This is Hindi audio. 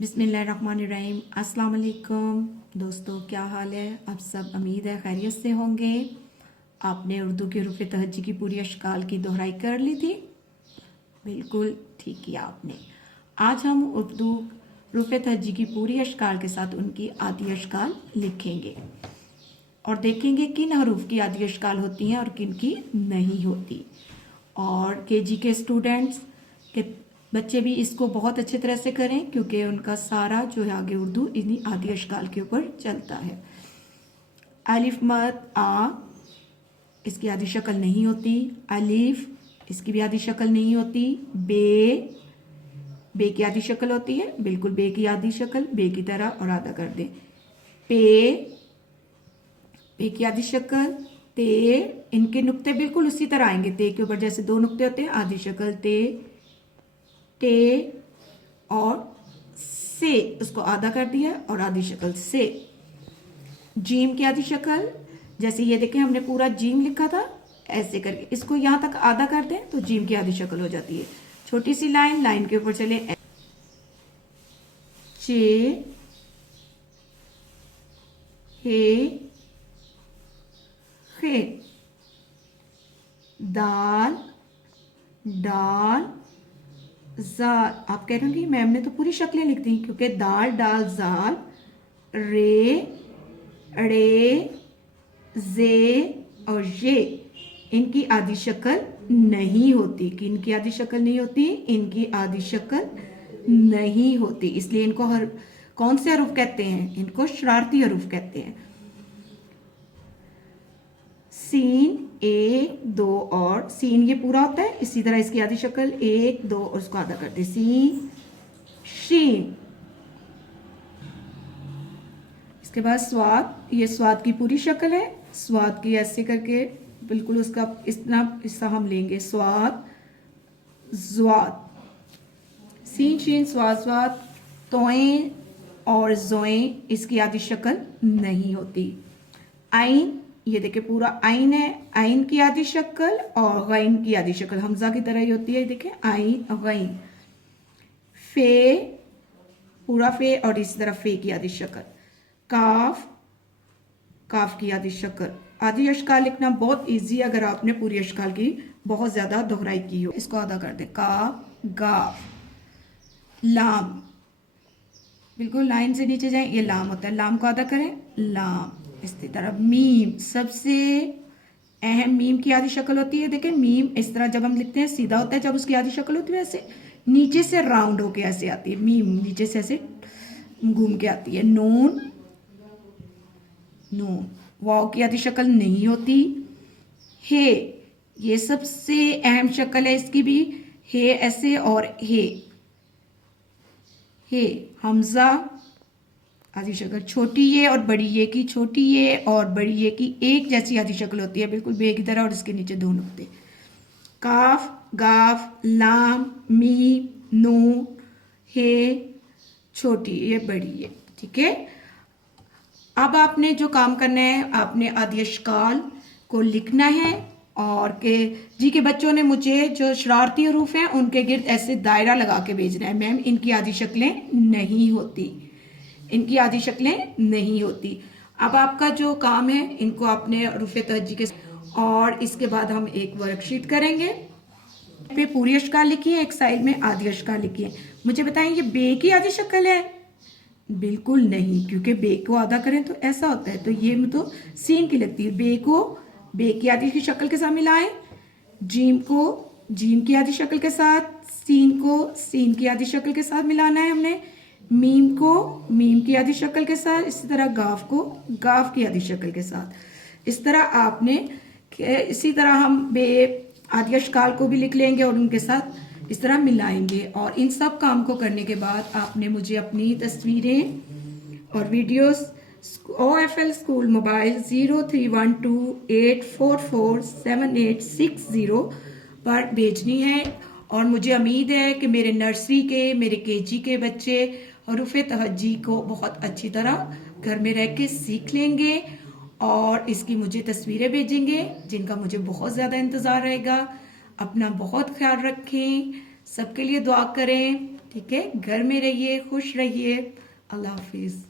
बिस्मिल्लाहिर्रहमानिर्रहीम। अस्सलाम वालेकुम दोस्तों, क्या हाल है? आप सब उम्मीद है खैरियत से होंगे। आपने उर्दू के हरूफ तहज्जी की पूरी अशकाल की दोहराई कर ली थी। बिल्कुल ठीक किया आपने। आज हम उर्दू हरूफ तहज्जी की पूरी अशकाल के साथ उनकी आदि अशकाल लिखेंगे और देखेंगे किन हरूफ की आदि अशकाल होती हैं और किन की नहीं होती। और केजी के स्टूडेंट्स के बच्चे भी इसको बहुत अच्छी तरह से करें, क्योंकि उनका सारा जो है आगे उर्दू इन्हीं आदि अशकाल के ऊपर चलता है। अलिफ मद आ, इसकी आदि शक्ल नहीं होती। अलिफ, इसकी भी आदि शक्ल नहीं होती। बे, बे की आदि शक्ल होती है, बिल्कुल बे की आदि शक्ल, बे की तरह और आधा कर दें। पे, पे की आदि शक्ल। ते, इनके नुक्ते बिल्कुल उसी तरह आएंगे, ते के ऊपर जैसे दो नुक्ते होते हैं, आदि शक्ल ते। टे और से, उसको आधा कर दिया और आधी शक्ल से। जीम की आधी शक्ल, जैसे ये देखें हमने पूरा जीम लिखा था, ऐसे करके इसको यहां तक आधा कर दें तो जीम की आधी शक्ल हो जाती है। छोटी सी लाइन, लाइन के ऊपर चले। चे, हे, खे। दाल, डाल, जाल। आप कह रहे होंगे मैम ने तो पूरी शक्लें लिख दी, क्योंकि दाल, डाल, जाल, रे, रे, जे और ये, इनकी आदि शक्ल नहीं होती। कि इनकी आदि शक्ल नहीं होती, इनकी आदि शक्ल नहीं होती। इसलिए इनको कौन से हरूफ कहते हैं? इनको शरारती हरूफ कहते हैं। सीन, एक, दो और सीन ये पूरा होता है, इसी तरह इसकी आधी शक्ल एक, दो और उसको आधा करते सीन, शीन। इसके बाद स्वाद, ये स्वाद की पूरी शक्ल है। स्वाद की ऐसे करके बिल्कुल उसका इतना हिस्सा हम लेंगे। स्वाद, ज्वाद। सीन, शीन, स्वाद, स्वाद। तोएं और जोएं, इसकी आधी शक्ल नहीं होती। आइन, ये देखिए पूरा आइन है, आइन की आधी शक्ल और गैन की आधी शक्ल हमजा की तरह ही होती है। देखिए आइन, गैन। फे, पूरा फे और इसी तरह फे की आधी शक्ल। काफ, काफ की आधी शक्ल। आधी अशकाल लिखना बहुत इजी है अगर आपने पूरी अशकाल की बहुत ज्यादा दोहराई की हो। इसको आधा कर दें। काफ, गाफ। लाम, बिल्कुल लाइन से नीचे जाएं, ये लाम होता है, लाम को आधा करें, लाम। इसी तरह मीम, सबसे अहम मीम की आधी शक्ल होती है। देखें मीम इस तरह जब हम लिखते हैं सीधा होता है, जब उसकी आधी शक्ल होती है ऐसे नीचे से राउंड होके ऐसे आती है। मीम नीचे से ऐसे घूम के आती है। नून, नून। वाव की आधी शक्ल नहीं होती। हे, ये सबसे अहम शक्ल है इसकी भी, हे ऐसे और हे हमजा आधी शक्ल। छोटी ये और बड़ी ये की, छोटी ये और बड़ी ये की एक जैसी आधी शक्ल होती है, बिल्कुल बे की तरह, और इसके नीचे दो नुक्ते। काफ, गाफ, लाम, मीम, नून, हे, छोटी ये, बड़ी ये। ठीक है, अब आपने जो काम करना है, आपने आदि अशकाल को लिखना है। और जी के बच्चों ने मुझे जो शरारती हरूफ हैं उनके गिर्द ऐसे दायरा लगा के भेजना है। मैम इनकी आदि शक्लें नहीं होती, इनकी आदि शक्लें नहीं होती। अब आपका जो काम है, इनको आपने हरूफ तहज्जी के, और इसके बाद हम एक वर्कशीट करेंगे। पे पूरी अशकाल लिखी है, एक साइड में आदि अशकाल लिखी है। मुझे बताएं ये बे की आदि शक्ल है? बिल्कुल नहीं, क्योंकि बे को आधा करें तो ऐसा होता है, तो ये तो सीन की लगती है। बे को बे की आधी की शक्ल के साथ मिलाएं, जीम को जीम की आधी शक्ल के साथ, सीन को सीन की आधी शक्ल के साथ मिलाना है हमने, मीम को मीम की आधी शक्ल के साथ, इसी तरह गाफ को गाफ की आधी शक्ल के साथ। इस तरह आपने, इसी तरह हम बे आदि अशकाल को भी लिख लेंगे और उनके साथ इस तरह मिलाएंगे। और इन सब काम को करने के बाद आपने मुझे अपनी तस्वीरें और वीडियोस OFL स्कूल मोबाइल 0312844780 पर भेजनी है। और मुझे उम्मीद है कि मेरे नर्सरी के, मेरे केजी के बच्चे हरूफ तहज्जी को बहुत अच्छी तरह घर में रह के सीख लेंगे और इसकी मुझे तस्वीरें भेजेंगे, जिनका मुझे बहुत ज़्यादा इंतज़ार रहेगा। अपना बहुत ख्याल रखें, सबके लिए दुआ करें। ठीक है, घर में रहिए, खुश रहिए। अल्लाह हाफिज।